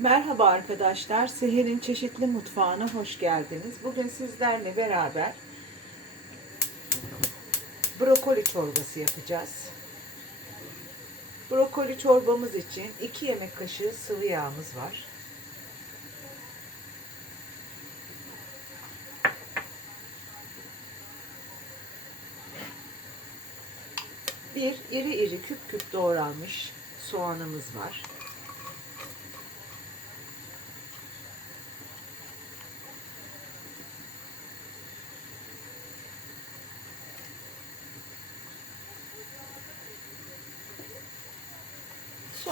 Merhaba arkadaşlar, Seher'in Çeşitli Mutfağı'na hoş geldiniz. Bugün sizlerle beraber brokoli çorbası yapacağız. Brokoli çorbamız için 2 yemek kaşığı sıvı yağımız var. Bir iri iri küp küp doğranmış soğanımız var.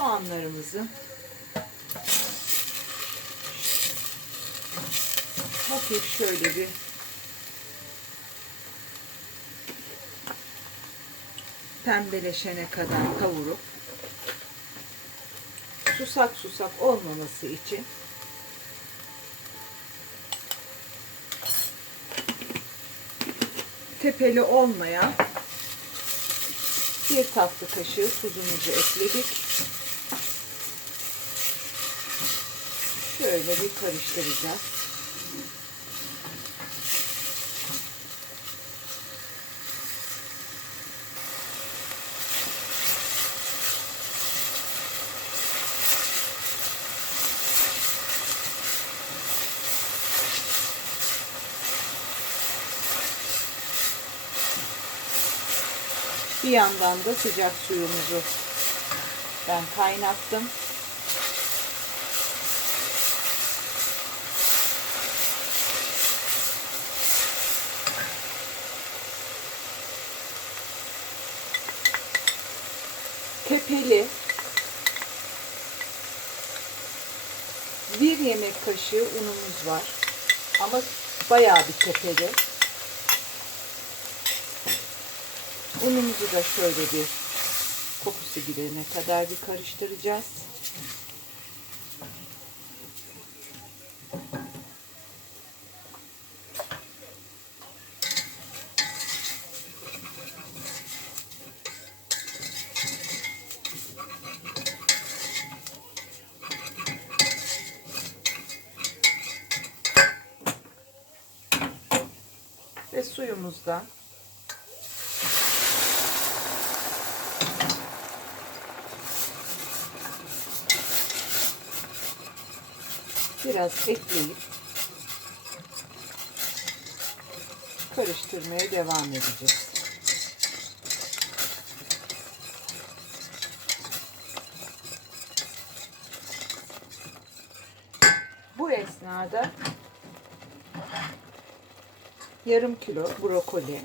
Soğanlarımızı hafif şöyle bir pembeleşene kadar kavurup susak susak olmaması için tepeli olmayan bir tatlı kaşığı tuzumuzu ekledik. Şöyle bir karıştıracağız. Bir yandan da sıcak suyumuzu ben kaynattım. Tepeli bir yemek kaşığı unumuz var. Ama bayağı bir tepeli. Unumuzu da şöyle bir kokusu gidene kadar bir karıştıracağız. Ve suyumuzdan biraz ekleyip karıştırmaya devam edeceğiz. Bu esnada yarım kilo brokoli,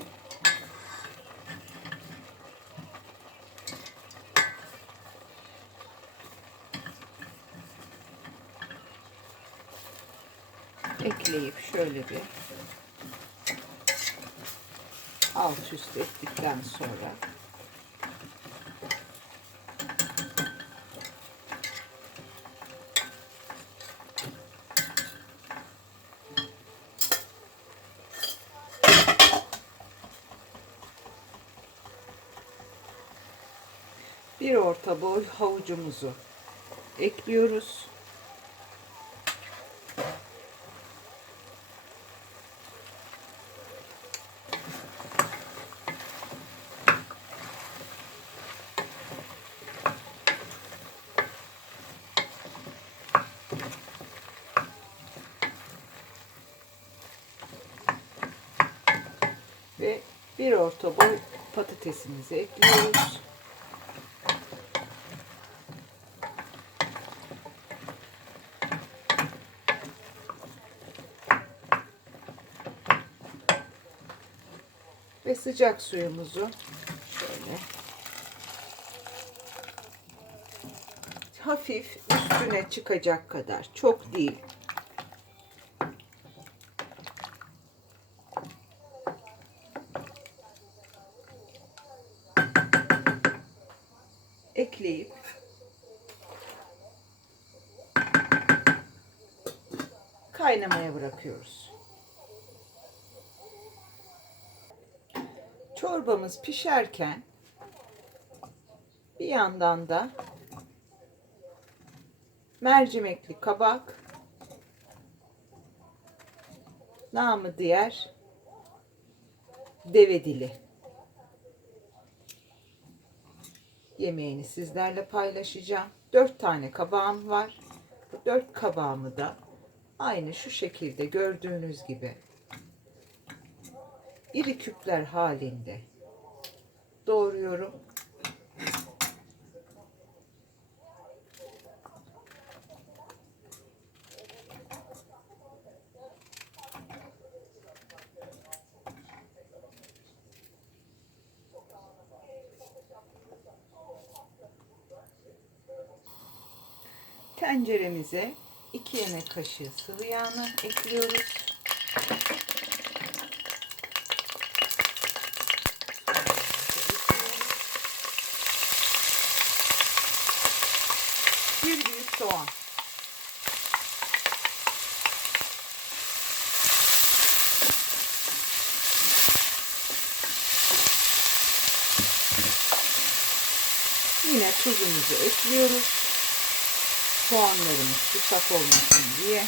ekleyip şöyle bir alt üst ettikten sonra bir orta boy havucumuzu ekliyoruz. ve bir orta boy patatesimizi ekliyoruz. Sıcak suyumuzu şöyle hafif üstüne çıkacak kadar çok değil ekleyip kaynamaya bırakıyoruz. Çorbamız pişerken bir yandan da mercimekli kabak, namı diğer deve dili. Yemeğini sizlerle paylaşacağım. Dört tane kabağım var. Bu dört kabağımı da aynı şu şekilde gördüğünüz gibi iri küpler halinde doğruyorum. Tenceremize 2 yemek kaşığı sıvı yağını ekliyoruz. Bir büyük soğan. Yine tuzumuzu ekliyoruz. Soğanlarımız susak olmasın diye.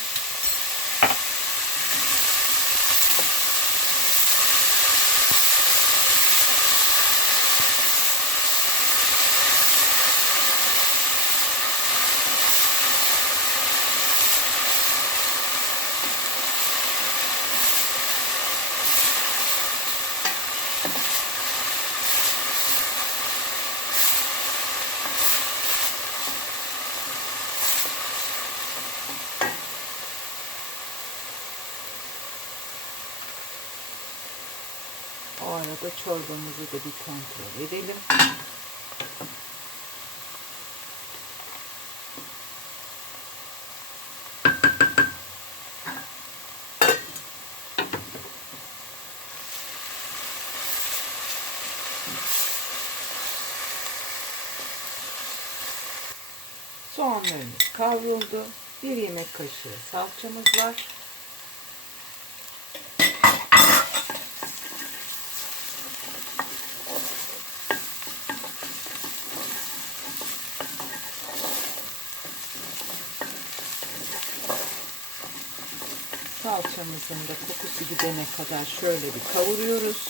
Arada çorbamızı da bir kontrol edelim. Soğanlarımız kavruldu. Bir yemek kaşığı salçamız var. Salçamızın da kokusu gidene kadar şöyle bir kavuruyoruz.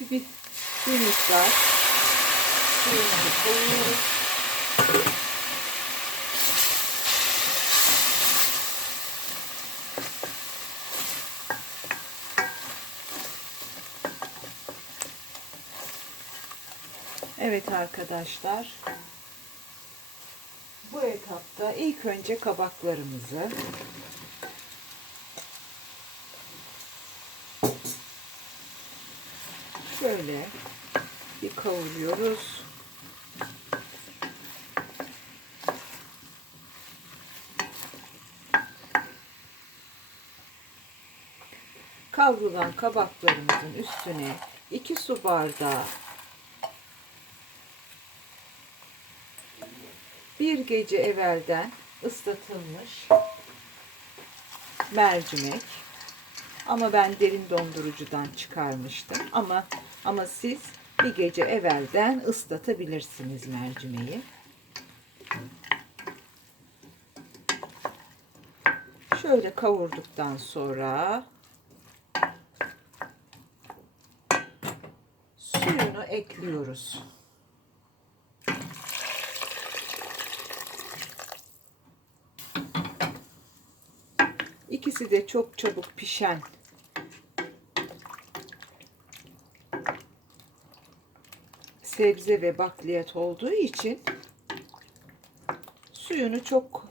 Bir, bir, bir miktar suyumuzu koyuyoruz. Evet arkadaşlar. Bu etapta ilk önce kabaklarımızı şöyle bir kavuruyoruz. Kavrulan kabaklarımızın üstüne 2 su bardağı bir gece evvelden ıslatılmış mercimek ama ben derin dondurucudan çıkarmıştım. Ama ama siz bir gece evvelden ıslatabilirsiniz mercimeği. Şöyle kavurduktan sonra suyunu ekliyoruz. İkisi de çok çabuk pişen sebze ve bakliyat olduğu için suyunu çok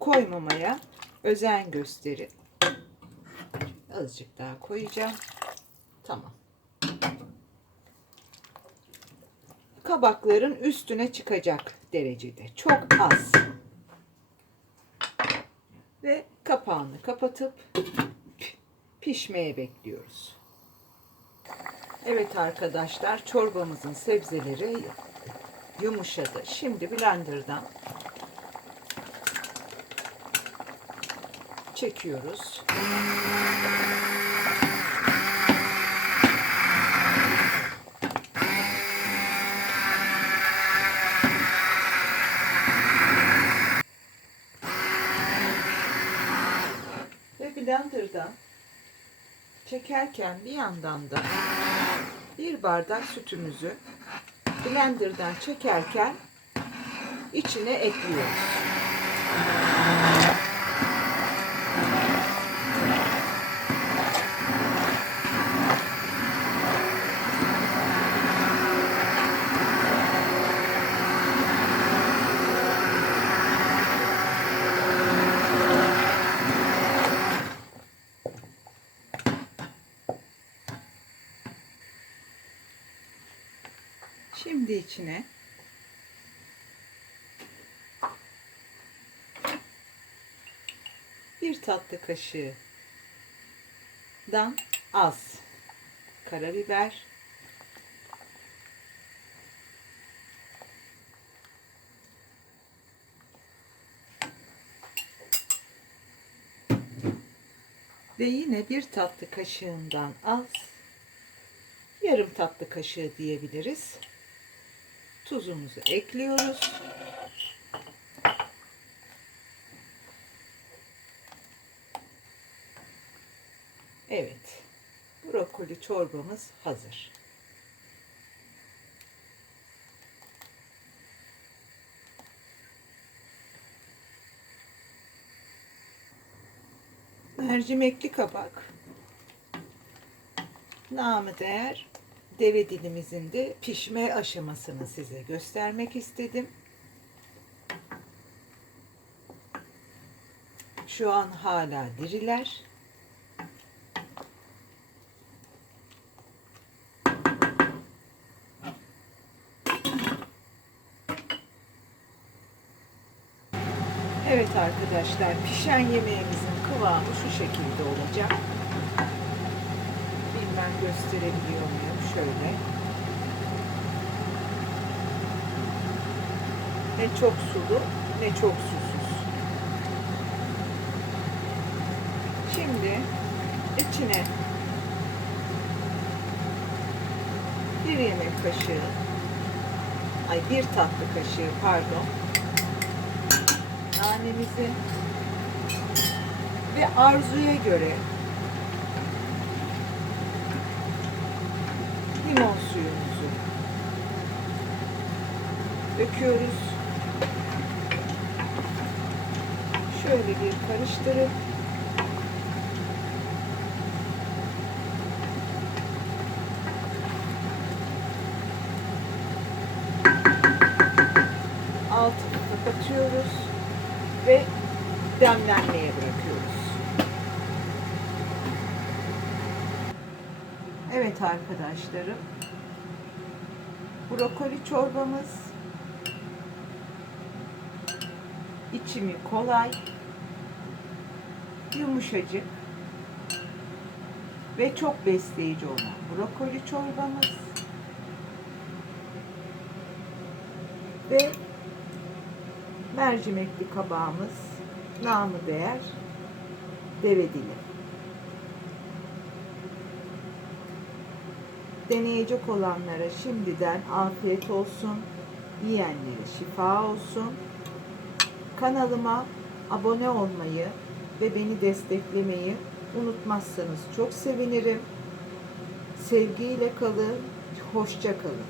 koymamaya özen gösterin. Azıcık daha koyacağım. Tamam. tabakların üstüne çıkacak derecede. Çok az. Ve kapağını kapatıp pişmeye bekliyoruz. Evet arkadaşlar çorbamızın sebzeleri yumuşadı. Şimdi blenderdan çekiyoruz. Ve blenderdan çekerken bir yandan da bir bardak sütümüzü blenderdan çekerken içine ekliyoruz. Şimdi içine bir tatlı kaşığı dan az karabiber ve yine bir tatlı kaşığından az yarım tatlı kaşığı diyebiliriz. Tuzumuzu ekliyoruz. Evet. Brokoli çorbamız hazır. Mercimekli kabak. Namı değer deve dilimizin de pişme aşamasını size göstermek istedim. Şu an hala diriler. Evet arkadaşlar pişen yemeğimizin kıvamı şu şekilde olacak. Bilmem gösterebiliyor muyum? Şöyle. Ne çok sulu ne çok susuz. Şimdi içine bir yemek kaşığı ay bir tatlı kaşığı pardon nanemizi ve arzuya göre limon suyumuzu döküyoruz. Şöyle bir karıştırıp altını kapatıyoruz ve demlenmeye bırakıyoruz. Evet arkadaşlarım. Brokoli çorbamız içimi kolay, yumuşacık ve çok besleyici olan brokoli çorbamız ve mercimekli kabağımız namı değer deve dili. Deneyecek olanlara şimdiden afiyet olsun, yiyenlere şifa olsun. Kanalıma abone olmayı ve beni desteklemeyi unutmazsanız çok sevinirim. Sevgiyle kalın, hoşça kalın.